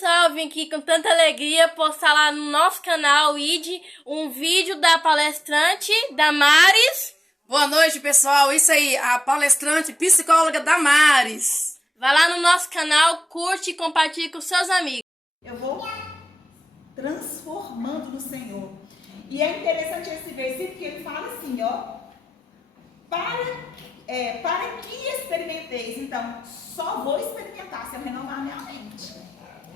pessoal, eu vim aqui com tanta alegria postar lá no nosso canal ID um vídeo da palestrante Damares. Boa noite, pessoal. Isso aí, a palestrante psicóloga Damares. Vai lá no nosso canal, curte e compartilhe com seus amigos. Eu vou transformando no Senhor. E é interessante esse versículo que ele fala assim, ó. Para que experimenteis. Então, só vou experimentar se eu renovar minha mente.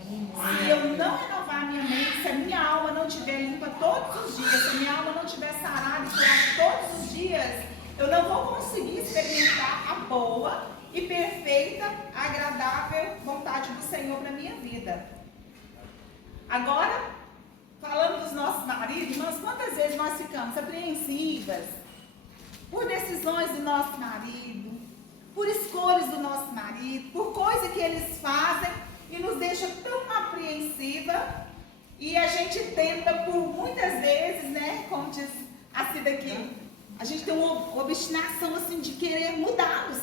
Se eu não renovar a minha mente, se a minha alma não estiver limpa todos os dias, se a minha alma não estiver sarada e curada todos os dias, eu não vou conseguir experimentar a boa e perfeita, agradável vontade do Senhor para a minha vida. Agora, falando dos nossos maridos, irmãos, quantas vezes nós ficamos apreensivas por decisões do nosso marido, por escolhas do nosso marido, por coisas que eles fazem e nos deixa tão apreensiva, e a gente tenta por muitas vezes, né, como diz a Cida aqui, a gente tem uma obstinação assim de querer mudá-los,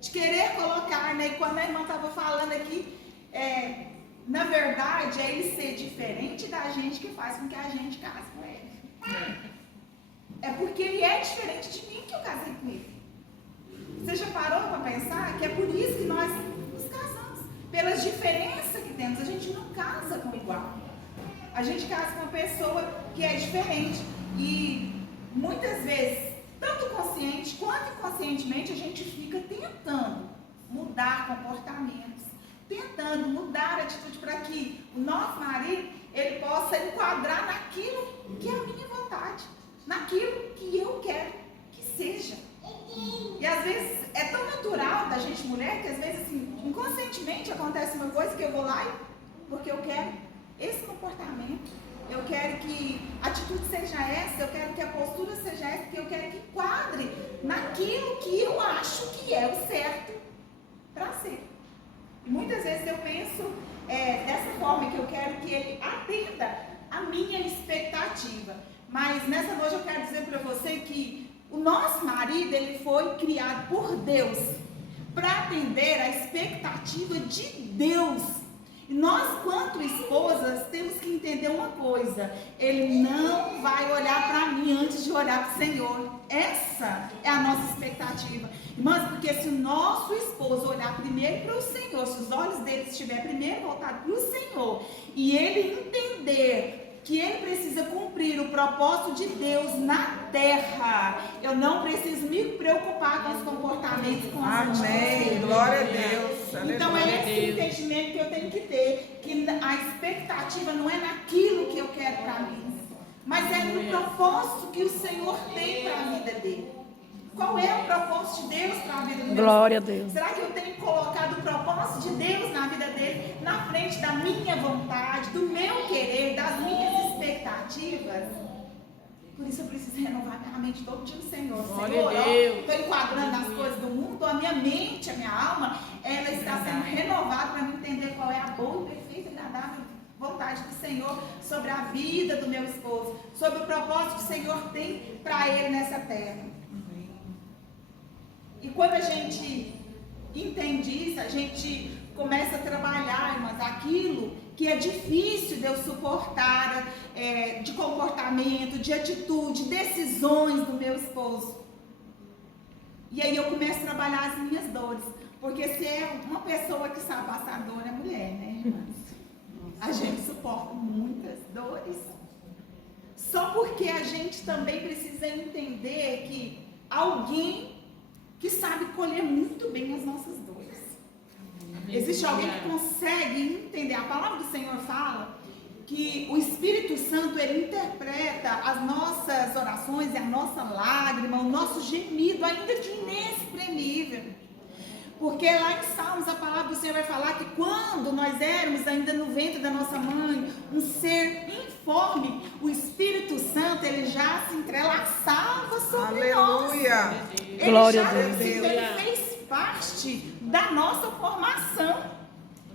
de querer colocar, né, e quando a irmã estava falando aqui, na verdade é ele ser diferente da gente que faz com que a gente case com ele. É porque ele é diferente de mim que eu casei com ele. Você já parou para pensar que é por isso que nós nos casamos? Pelas diferenças que temos, a gente não casa com igual. A gente casa com uma pessoa que é diferente. E muitas vezes, tanto consciente quanto inconscientemente, a gente fica tentando mudar comportamentos, tentando mudar a atitude para que o nosso marido ele possa enquadrar naquilo que é a minha vontade, naquilo que eu quero que seja. E às vezes é tão natural da gente mulher que às vezes assim, inconscientemente acontece uma coisa que eu vou lá e porque eu quero esse comportamento, eu quero que a atitude seja essa, eu quero que a postura seja essa, que eu quero que enquadre naquilo que eu acho que é o certo para ser. E muitas vezes eu penso dessa forma, que eu quero que ele atenda a minha expectativa. Mas nessa noite eu quero dizer para você que o nosso marido, ele foi criado por Deus para atender a expectativa de Deus. E nós, quanto esposas, temos que entender uma coisa: ele não vai olhar para mim antes de olhar para o Senhor. Essa é a nossa expectativa. Irmãs, porque se o nosso esposo olhar primeiro para o Senhor, se os olhos dele estiverem primeiro voltados para o Senhor, e ele entender que ele precisa cumprir o propósito de Deus na terra, eu não preciso me preocupar com os comportamentos, com as atitudes. Amém, glória a Deus. Então é esse entendimento que eu tenho que ter, que a expectativa não é naquilo que eu quero para mim, mas é no propósito que o Senhor tem para a vida dele. Qual é o propósito de Deus para a vida do meu Glória Deus? a Deus. Será que eu tenho colocado o propósito de Deus na vida dele na frente da minha vontade, do meu querer, das minhas expectativas? Por isso eu preciso renovar minha mente todo dia no Senhor. Senhor, estou enquadrando as coisas do mundo, a minha mente, a minha alma, ela está sendo renovada para me entender qual é a boa, perfeita e agradável vontade do Senhor sobre a vida do meu esposo, sobre o propósito que o Senhor tem para ele nessa terra. E quando a gente entende isso, a gente começa a trabalhar, irmãs, aquilo que é difícil de eu suportar, de comportamento, de atitude, decisões do meu esposo. E aí eu começo a trabalhar as minhas dores. Porque se é uma pessoa que sabe passar dor, é mulher, né, irmãs? A gente suporta muitas dores. Só porque a gente também precisa entender que alguém que sabe colher muito bem as nossas dores. Existe alguém que consegue entender. A palavra do Senhor fala que o Espírito Santo, ele interpreta as nossas orações e a nossa lágrima, o nosso gemido ainda de inexprimível. Porque lá em Salmos a palavra do Senhor vai falar que quando nós éramos ainda no ventre da nossa mãe, um ser informe, o Espírito Santo, ele já se entrelaçava sobre nós. Aleluia! Glória a Deus. Ele fez parte da nossa formação.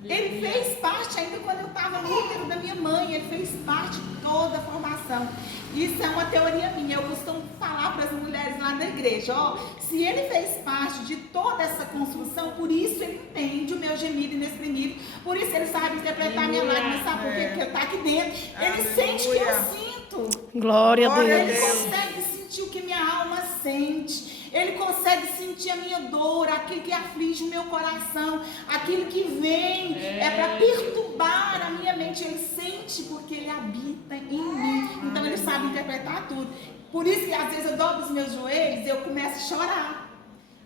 Ele fez parte ainda quando eu estava no útero da minha mãe, ele fez parte de toda a formação. Isso é uma teoria minha, eu costumo falar para as mulheres lá da igreja, ó, se ele fez parte de toda essa construção, por isso ele entende o meu gemido inexprimível, por isso ele sabe interpretar a minha lágrima, sabe por quê? Porque está aqui dentro, ele sente o que eu sinto. Glória a Deus. Ele consegue sentir o que minha alma sente. Ele consegue sentir a minha dor, aquilo que aflige o meu coração, aquilo que vem para perturbar a minha mente. Ele sente porque ele habita em mim. Então ele sabe interpretar tudo. Por isso que às vezes eu dobro os meus joelhos e eu começo a chorar.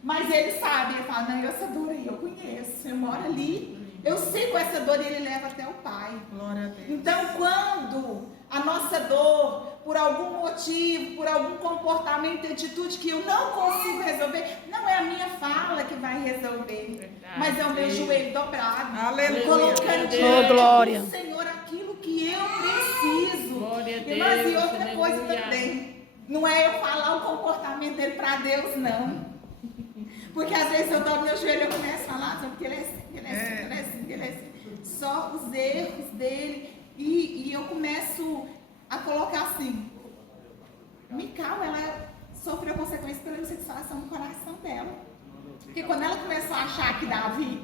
Mas ele sabe, ele fala, não, essa dor aí eu conheço, eu moro ali. Eu sei com essa dor ele leva até o Pai. Glória a Deus. Então quando a nossa dor, por algum motivo, por algum comportamento e atitude que eu não consigo resolver, não é a minha fala que vai resolver, mas é o meu joelho dobrado, Aleluia. colocando diante do Senhor aquilo que eu preciso. Irmãs, e outra coisa também, não é eu falar o comportamento dele para Deus, não. Porque às vezes eu dobro meu joelho e eu começo a falar, porque ele é assim, ele é assim, ele é assim, ele é assim. Só os erros dele. E eu começo a colocar assim, Mical, ela sofreu consequências pela insatisfação no coração dela. Porque quando ela começou a achar que Davi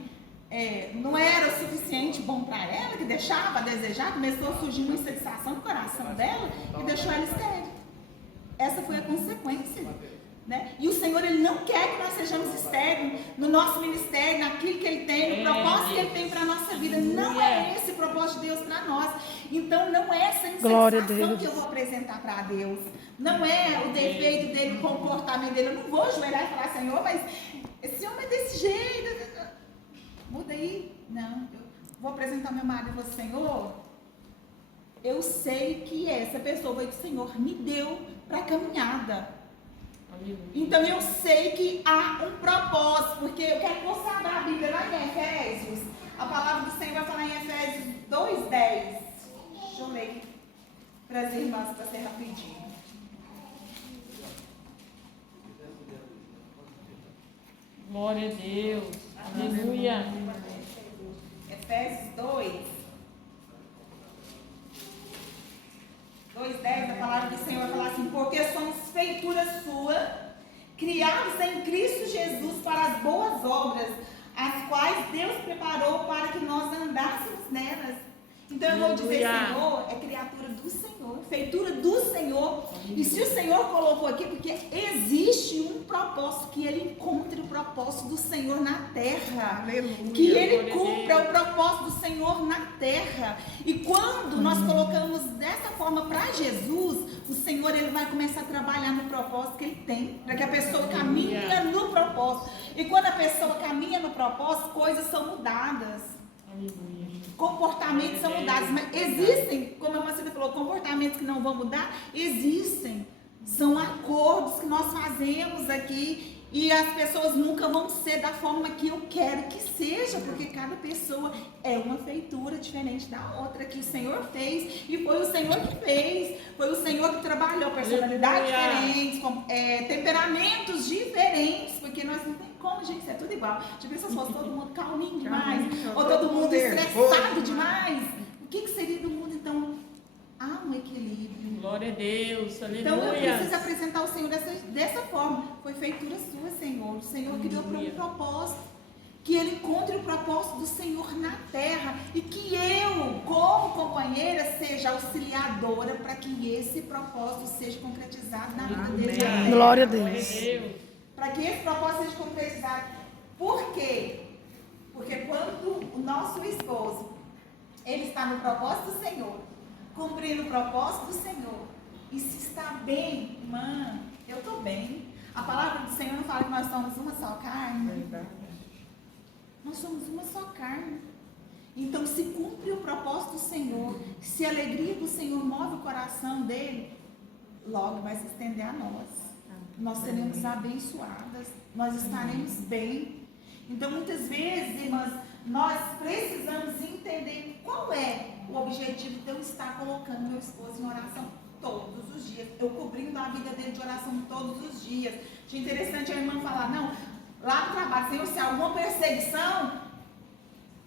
não era o suficiente bom para ela, que deixava a desejar, começou a surgir uma insatisfação no coração dela e deixou ela estéril. Essa foi a consequência. Né? E o Senhor, Ele não quer que nós sejamos estéreis no nosso ministério, naquilo que Ele tem, no propósito que Ele tem para a nossa vida. Não é esse o propósito de Deus para nós. Então não é essa insatisfação que eu vou apresentar para Deus. Não é o defeito dele, o comportamento dele. Eu não vou ajoelhar e falar, Senhor, mas esse homem é desse jeito. Muda aí. Não, eu vou apresentar meu marido e vou, Senhor, eu sei que essa pessoa foi que o Senhor me deu para a caminhada. Então eu sei que há um propósito, porque eu quero que você abra a Bíblia lá em Efésios. A palavra do Senhor vai falar em Efésios 2:10. Deixa eu ler para as irmãs, para ser rapidinho. Glória a Deus. Aleluia. Efésios 2:10, a palavra do Senhor vai falar assim, porque somos feitura sua, criados em Cristo Jesus para as boas obras, as quais Deus preparou para que nós andássemos nelas. Então eu vou dizer, Senhor, é criatura do Senhor, feitura do Senhor. E se o Senhor colocou aqui, porque existe um propósito, que Ele encontre o propósito do Senhor na terra. Aleluia. Que Ele cumpra o propósito do Senhor na terra. E quando nós colocamos dessa forma para Jesus, o Senhor, Ele vai começar a trabalhar no propósito que Ele tem, para que a pessoa caminhe no propósito. E quando a pessoa caminha no propósito, coisas são mudadas. Comportamentos são mudados, mas existem, como a Marcela falou, comportamentos que não vão mudar, existem. São acordos que nós fazemos aqui e as pessoas nunca vão ser da forma que eu quero que seja, porque cada pessoa é uma feitura diferente da outra que o Senhor fez e foi o Senhor que fez, foi o Senhor que trabalhou personalidades diferentes, temperamentos diferentes, porque nós não tem como, gente, isso é tudo igual. De pessoas fosse todo mundo calminho demais, ou todo mundo estressado demais. O que seria do mundo, então? Há um equilíbrio. Glória a Deus, aleluia. Então eu preciso apresentar o Senhor dessa forma. Foi feitura sua, Senhor. O Senhor criou para um propósito. Que Ele encontre o propósito do Senhor na terra. E que eu, como companheira, seja auxiliadora para que esse propósito seja concretizado na vida dele. Glória a Deus. Para que esse propósito seja concretizado. Por quê? Porque quando o nosso esposo, ele está no propósito do Senhor, cumprindo o propósito do Senhor, e se está bem, irmã, eu estou bem. A palavra do Senhor não fala que nós somos uma só carne. Nós somos uma só carne. Então, se cumpre o propósito do Senhor, se a alegria do Senhor move o coração dele, logo vai se estender a nós. Nós seremos abençoadas, nós estaremos bem. Então, muitas vezes, irmãs, nós precisamos entender qual é o objetivo de eu estar colocando meu esposo em oração todos os dias. Eu cobrindo a vida dele de oração todos os dias. Achei interessante a irmã falar, não, lá no trabalho, Senhor, se há alguma perseguição,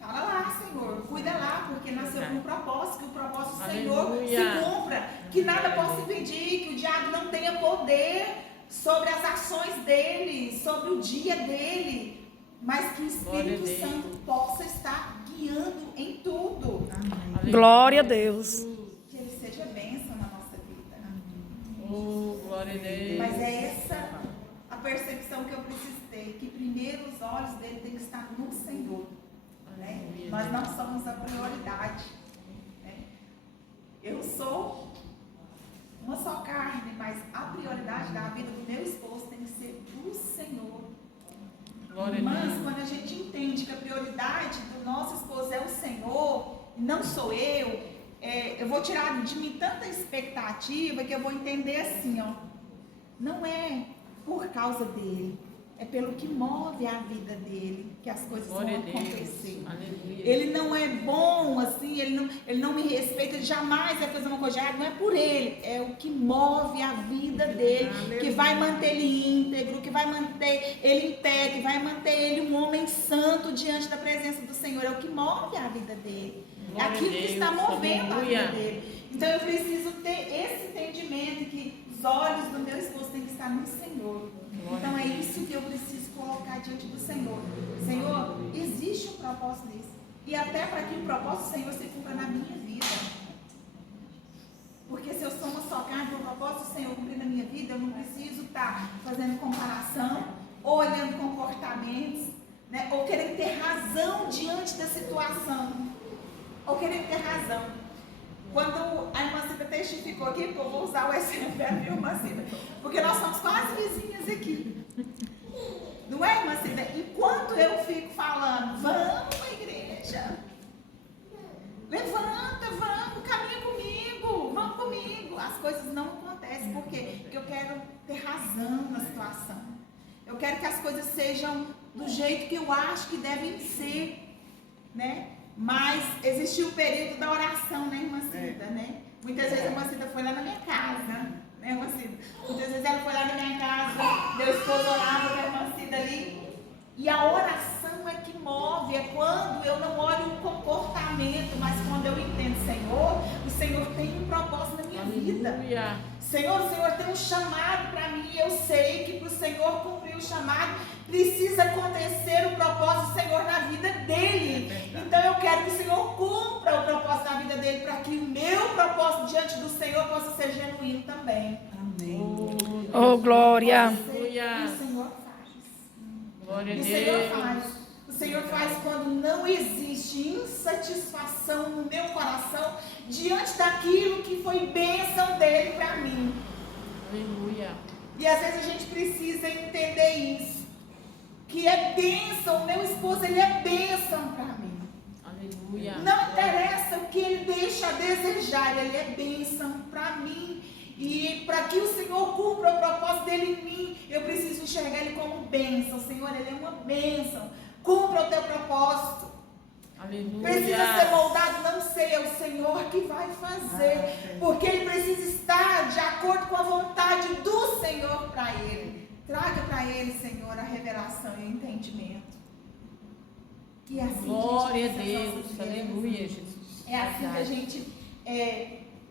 Fala lá, Senhor, cuida lá, porque nasceu com um propósito, que o propósito do Senhor Aleluia. se cumpra, que nada possa impedir, que o diabo não tenha poder sobre as ações dele, sobre o dia dele, mas que o Glória a Espírito Deus. Santo possa estar guiando em tudo. Aleluia. Glória a Deus. Que ele seja bênção na nossa vida. Oh, glória a Deus. Mas é essa a percepção que eu preciso ter, que primeiro os olhos dele têm que estar no Senhor. Né? Aleluia. Nós não somos a prioridade. Né? Eu sou uma só carne, mas a prioridade da vida do meu esposo tem que ser o Senhor. Glória a Irmãs, Deus. quando a gente entende que a prioridade do nosso esposo é o Senhor, não sou eu vou tirar de mim tanta expectativa que eu vou entender assim, ó. Não é por causa dele, é pelo que move a vida dele que as coisas Glória vão a Deus. acontecer. Aleluia. Ele não é bom assim, ele não me respeita, ele jamais vai fazer uma coisa errada, não é por ele, é o que move a vida dele, que vai manter ele íntegro, que vai manter ele em pé, que vai manter ele um homem santo diante da presença do Senhor, é o que move a vida dele, é Glória a aquilo que Deus. está movendo a vida Aleluia. dele. Então eu preciso ter esse entendimento que os olhos do meu esposo têm que estar no Senhor. Então é isso que eu preciso colocar diante do Senhor. Senhor, existe um propósito nisso. E até para que o propósito do Senhor se cumpra na minha vida. Porque se eu sou uma só carne, o propósito do Senhor cumprir na minha vida, eu não preciso estar fazendo comparação, ou olhando comportamentos, né? Ou querendo ter razão diante da situação. Ou querendo ter razão. Quando a irmã Cida testificou aqui, porque eu vou usar o exemplo da minha irmã Cida, porque nós somos quase vizinhas aqui. Não é, irmã Cida? Enquanto eu fico falando, vamos à igreja, levanta, vamos, caminha comigo, vamos comigo, as coisas não acontecem. Por quê? Porque eu quero ter razão na situação. Eu quero que as coisas sejam do jeito que eu acho que devem ser, né? Mas existiu o período da oração, né, irmã Cida, né? Muitas vezes a irmã Cida foi lá na minha casa, né, irmã Cida? Muitas vezes ela foi lá na minha casa, meu esposo orava com a irmã Cida ali. E a oração é que move, é quando eu não olho o comportamento, mas quando eu entendo, Senhor, o Senhor tem um propósito na minha vida. Aleluia. Senhor, o Senhor tem um chamado para mim, eu sei que para o Senhor cumprir o chamado, precisa acontecer o propósito do Senhor na vida dele. Então eu quero que o Senhor cumpra o propósito na vida dele, para que o meu propósito diante do Senhor possa ser genuíno também. Amém. Oh, glória. Aleluia. O Senhor faz. Glória a E o Senhor Deus. faz. O Senhor faz quando não existe insatisfação no meu coração diante daquilo que foi bênção dele para mim. Aleluia. E às vezes a gente precisa entender isso. Que é bênção, o meu esposo, ele é bênção para mim. Aleluia. Não interessa o que ele deixa a desejar, ele é bênção para mim. E para que o Senhor cumpra o propósito dele em mim, eu preciso enxergar ele como bênção. Senhor, ele é uma bênção. Cumpra o teu propósito. Aleluia. Precisa ser moldado, não sei, é o Senhor que vai fazer. Porque ele precisa estar de acordo com a vontade do Senhor para ele. Traga para ele, Senhor, a revelação e o entendimento. E é assim Glória a que a gente vence as Deus. nossas guerras. Aleluia, Jesus. É assim que a gente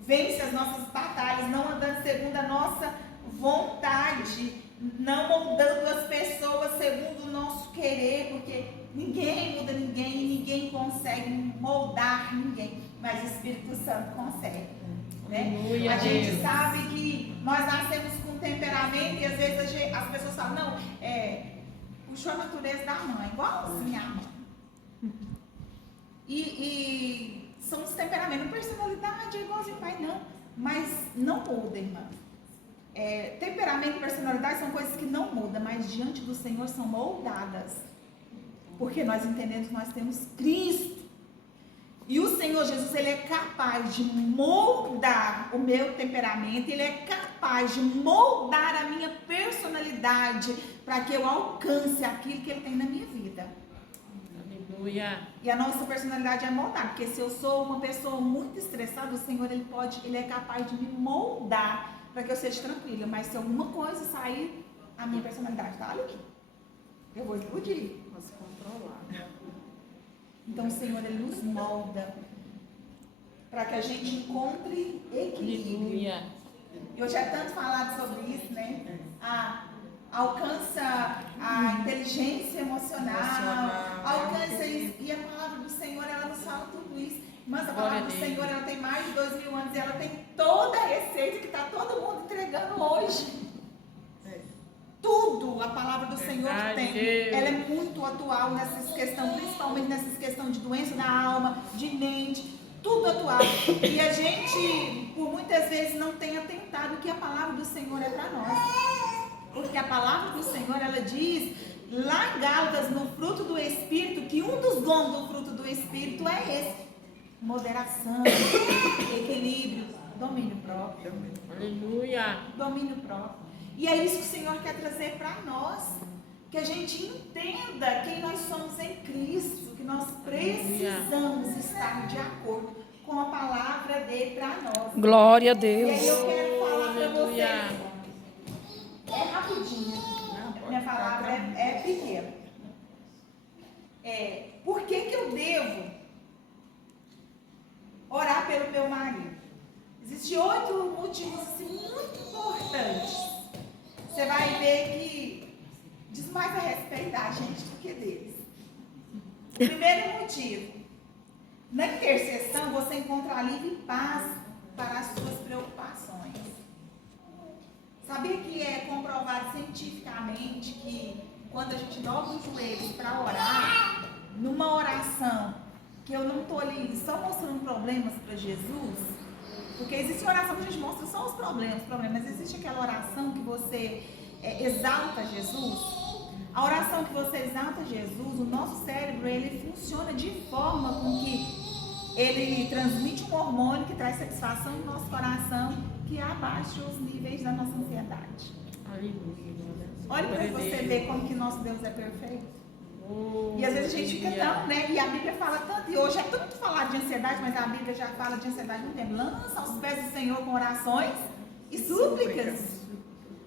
vence as nossas batalhas, não andando segundo a nossa vontade, não moldando as pessoas segundo o nosso querer, porque ninguém muda ninguém, ninguém consegue moldar ninguém, mas o Espírito Santo consegue. Né? Aleluia, A gente Deus. sabe que nós nascemos com temperamento e às vezes as pessoas falam, não, puxou a natureza da mãe, igualzinha a mãe. E são os temperamentos, personalidade é igualzinho ao pai, não, mas não muda, irmã. Temperamento e personalidade são coisas que não mudam, mas diante do Senhor são moldadas, porque nós entendemos que nós temos Cristo. E o Senhor Jesus, ele é capaz de moldar o meu temperamento, ele é capaz de moldar a minha personalidade para que eu alcance aquilo que ele tem na minha vida. Aleluia. E a nossa personalidade é moldada, porque se eu sou uma pessoa muito estressada, o Senhor, ele é capaz de me moldar para que eu seja tranquila. Mas se alguma coisa sair, a minha personalidade está ali. Eu vou explodir. Vou se controlar. Então o Senhor, Ele nos molda para que a gente encontre equilíbrio. Aleluia. E hoje é tanto falado sobre isso, né? Alcança a inteligência emocional, alcança isso. E a palavra do Senhor, ela nos fala tudo isso. Mas a palavra do Senhor, ela tem mais de 2000 anos e ela tem toda a receita que está todo mundo entregando hoje. Tudo a palavra do Senhor tem. Ela é muito atual nessas questões, principalmente nessas questões de doença da alma, de mente, tudo atual. E a gente, por muitas vezes, não tem atentado que a palavra do Senhor é para nós. Porque a palavra do Senhor, ela diz, lá em Gálatas, no fruto do Espírito, que um dos dons do fruto do Espírito é esse: moderação, equilíbrio, domínio próprio. Aleluia. Domínio próprio. E é isso que o Senhor quer trazer para nós. Que a gente entenda quem nós somos em Cristo. Que nós precisamos estar de acordo com a palavra dele para nós. Glória a E Deus. aí eu quero falar para Aleluia. vocês. É rapidinho. Minha palavra é pequena. Por que eu devo orar pelo meu marido? Existem 8 motivos assim, muito importantes. Você vai ver que diz mais a respeito da gente do que deles. Primeiro motivo: na intercessão você encontra alívio e paz para as suas preocupações. Sabia que é comprovado cientificamente que quando a gente dobra os joelhos para orar, numa oração, que eu não estou ali só mostrando problemas para Jesus, porque existe oração que a gente mostra só os problemas, mas existe aquela oração que você exalta Jesus. A oração que você exalta Jesus, o nosso cérebro, ele funciona de forma com que ele transmite um hormônio que traz satisfação no nosso coração, que abaixa os níveis da nossa ansiedade. Aleluia. Olha para você ver como que nosso Deus é perfeito. E às vezes a gente fica tão, né? E a Bíblia fala tanto, e hoje é tanto falar de ansiedade, mas a Bíblia já fala de ansiedade no tempo. Lança aos pés do Senhor com orações e súplicas.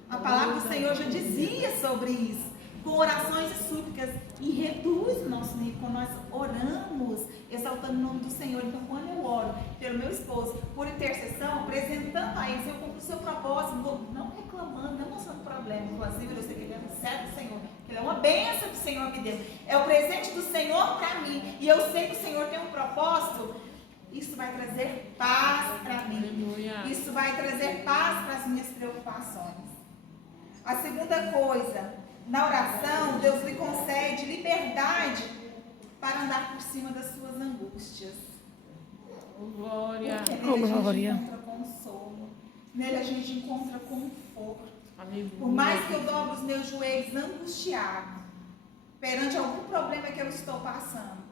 A palavra do Senhor já dizia sobre isso. Com orações e súplicas, e reduz o nosso nível quando nós oramos, exaltando o nome do Senhor. Então, quando eu oro pelo meu esposo, por intercessão, apresentando a ele, eu cumpro o seu propósito, não reclamando, não mostrando problema, inclusive eu sei que ele é um servo do Senhor, que ele é uma bênção que o Senhor me deu, é o presente do Senhor para mim, e eu sei que o Senhor tem um propósito. Isso vai trazer paz para mim. Aleluia. Isso vai trazer paz para as minhas preocupações. A segunda coisa: na oração, Deus lhe concede liberdade para andar por cima das suas angústias. Glória. Porque nele a gente Glória. encontra consolo. Nele a gente encontra conforto. Aleluia. Por mais que eu dobre os meus joelhos angustiado perante algum problema que eu estou passando,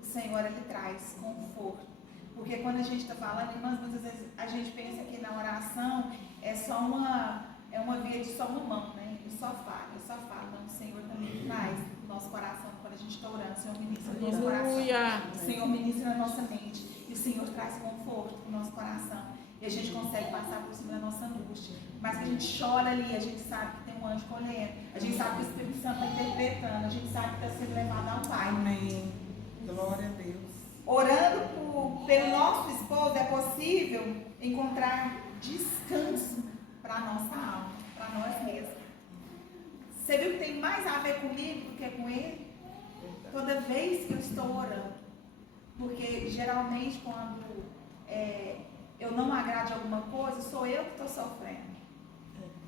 o Senhor, Ele traz conforto. Porque quando a gente está falando, irmãs, muitas vezes a gente pensa que na oração é só uma via de só uma mão, né? Eu só falo. Não, o Senhor também traz o nosso coração quando a gente está orando. O Senhor ministra no nosso coração. O Senhor ministra na nossa mente. E o Senhor traz conforto no nosso coração. E a gente consegue passar por cima da nossa angústia. Mas que a gente chora ali, a gente sabe que tem um anjo colhendo. A gente sabe que o Espírito Santo está interpretando. A gente sabe que está sendo levado ao Pai. Amém. Glória a Deus. Orando pelo nosso esposo é possível encontrar descanso para a nossa alma, para nós mesmos. Você viu que tem mais a ver comigo do que com ele? Toda vez que eu estou orando. Porque geralmente quando eu não agrade alguma coisa, sou eu que estou sofrendo.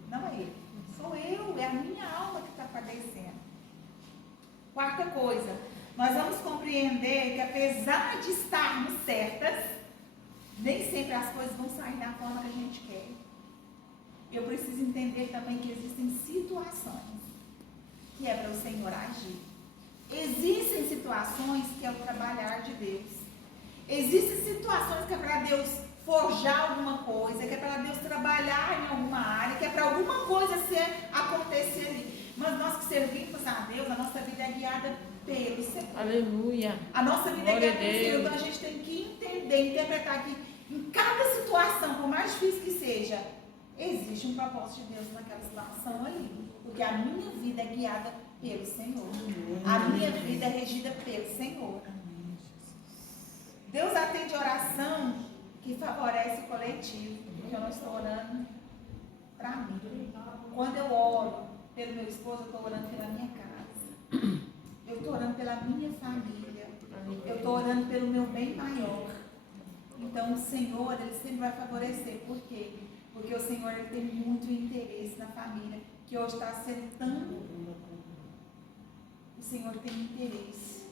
Não é ele. Sou eu, é a minha alma que está padecendo. Quarta coisa, nós vamos compreender que apesar de estarmos certas, nem sempre as coisas vão sair da forma que a gente quer. Eu preciso entender também que existem situações que é para o Senhor agir. Existem situações que é o trabalhar de Deus. Existem situações que é para Deus forjar alguma coisa, que é para Deus trabalhar em alguma área, que é para alguma coisa acontecer ali. Mas nós que servimos a Deus, a nossa vida é guiada pelo Senhor. Aleluia. A nossa vida Glória é guiada pelo Senhor, então a gente tem que entender, interpretar que em cada situação, por mais difícil que seja, existe um propósito de Deus naquela situação ali. Porque a minha vida é guiada pelo Senhor. A minha vida é regida pelo Senhor. Deus atende oração que favorece o coletivo, porque eu não estou orando para mim. Quando eu oro pelo meu esposo, eu estou orando pela minha casa. Eu estou orando pela minha família. Eu estou orando pelo meu bem maior. Então o Senhor, Ele sempre vai favorecer. Por quê? Porque o Senhor, Ele tem muito interesse na família, que hoje está sendo tão... O Senhor tem interesse.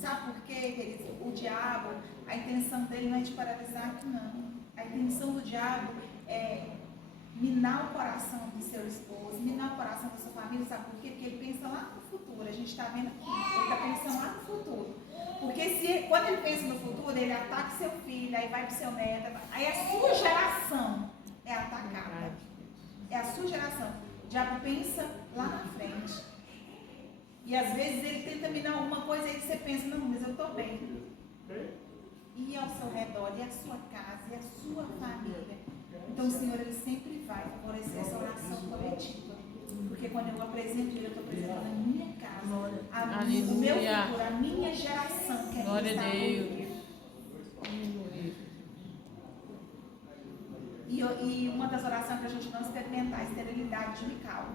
Sabe por quê, queridos? O diabo, a intenção dele não é te paralisar, não. A intenção do diabo é minar o coração do seu esposo, minar o coração da sua família. Sabe por quê? Porque ele pensa lá no futuro. A gente está vendo aqui, ele está pensando lá no futuro. Porque quando ele pensa no futuro, ele ataca seu filho, aí vai para o seu neto, aí a sua geração é atacada. É a sua geração. O diabo pensa lá na frente. E às vezes ele tenta minar alguma coisa e você pensa, não, mas eu estou bem. E ao seu redor, e a sua casa, e a sua família. Então o Senhor, Ele sempre vai favorecer essa oração coletiva. Porque quando eu apresento Ele, eu estou apresentando a minha casa, o meu futuro, a minha geração que Glória está a Deus. E uma das orações para a gente não experimentar a esterilidade de Mical.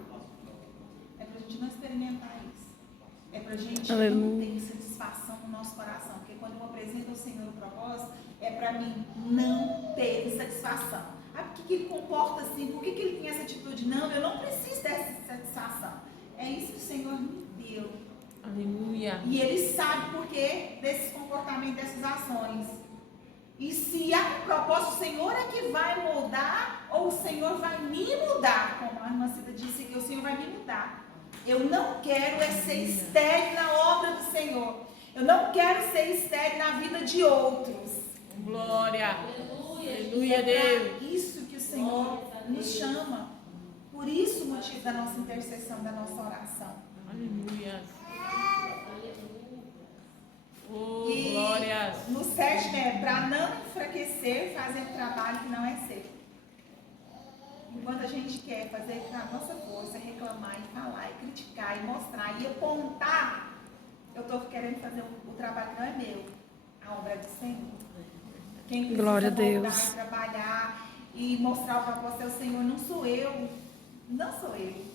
É para a gente não experimentar isso. É para a gente não ter satisfação no nosso coração. Porque quando eu apresento ao Senhor o propósito, é para mim não ter satisfação. Ah, por que ele comporta assim? Por que ele tem essa atitude? Não, eu não preciso dessa satisfação. É isso que o Senhor me deu. Aleluia. E Ele sabe por que desses comportamentos, dessas ações. E se há um propósito, o Senhor é que vai moldar ou o Senhor vai me mudar? Como a irmã Cida disse aqui, o Senhor vai me mudar. Eu não quero ser estéril na obra do Senhor. Eu não quero ser estéril na vida de outros. Glória. Aleluia, É Deus. isso que o Senhor nos chama. Por isso o motivo da nossa intercessão, da nossa oração. Aleluia. Oh, E glórias. no 7, né, para não enfraquecer, fazer um trabalho que não é seu. Enquanto a gente quer fazer com a nossa força, reclamar e falar, e criticar, e mostrar, e apontar, eu estou querendo fazer o trabalho que não é meu. A obra é do Senhor. Quem precisa Glória a Deus. voltar e trabalhar e mostrar o propósito é o Senhor, não sou eu. Não sou eu.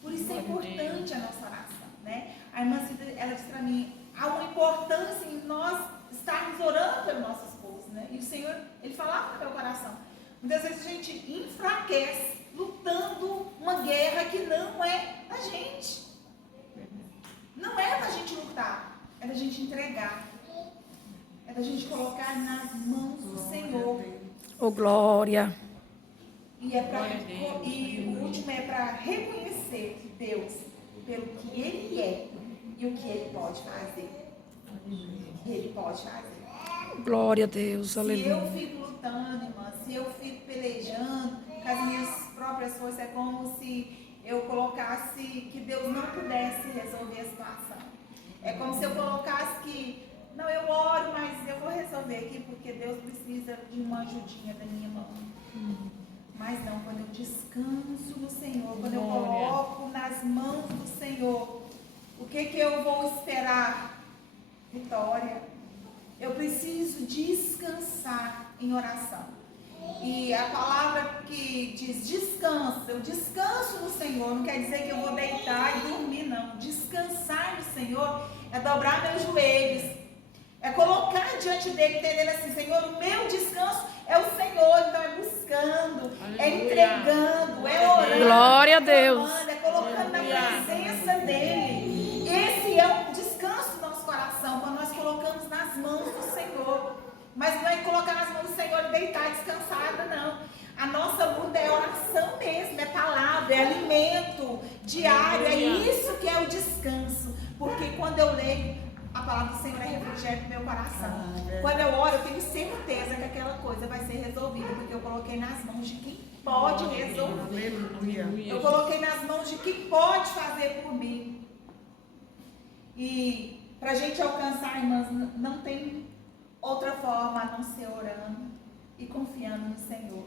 Por isso é importante a nossa oração, né? A irmã Cida, ela disse para mim, há uma importância em nós estarmos orando pelo nosso esposo, né? E o Senhor, Ele falava no meu coração. Muitas vezes a gente enfraquece lutando uma guerra que não é da gente. Não é da gente lutar, é da gente entregar. É da gente colocar nas mãos do Senhor. Oh, glória. E o último é para reconhecer Deus pelo que Ele é e o que Ele pode fazer. Ele pode fazer. Glória a Deus. Se Aleluia. eu fico lutando, irmã, se eu fico pelejando com as minhas próprias forças, é como se eu colocasse que Deus não pudesse resolver a situação. É como se eu colocasse que, não, eu oro, mas eu vou resolver aqui porque Deus precisa de uma ajudinha da minha mão. Mas não, quando eu descanso no Senhor, quando eu coloco nas mãos do Senhor, o que eu vou esperar? Vitória. Eu preciso descansar em oração. E a palavra que diz descanso, eu descanso no Senhor, não quer dizer que eu vou deitar e dormir, não. Descansar no Senhor é dobrar meus joelhos, é colocar diante dele, entendendo assim, Senhor, o meu descanso é o Senhor, então é buscando, é entregando, é orando, Glória a Deus. é colocando na presença dele. Esse é o descanso do nosso coração, quando nós colocamos nas mãos do Senhor. Mas não é colocar nas mãos do Senhor e deitar descansada, não. A nossa luta é oração mesmo, é palavra, é alimento diário, é isso que é o descanso. Porque quando eu leio, a palavra do Senhor é refrigério do meu coração. Quando eu oro, eu tenho certeza que aquela coisa vai ser resolvida, porque eu coloquei nas mãos de quem pode resolver. Eu coloquei nas mãos de quem pode fazer por mim. E para a gente alcançar, irmãs, não tem outra forma a não ser orando e confiando no Senhor.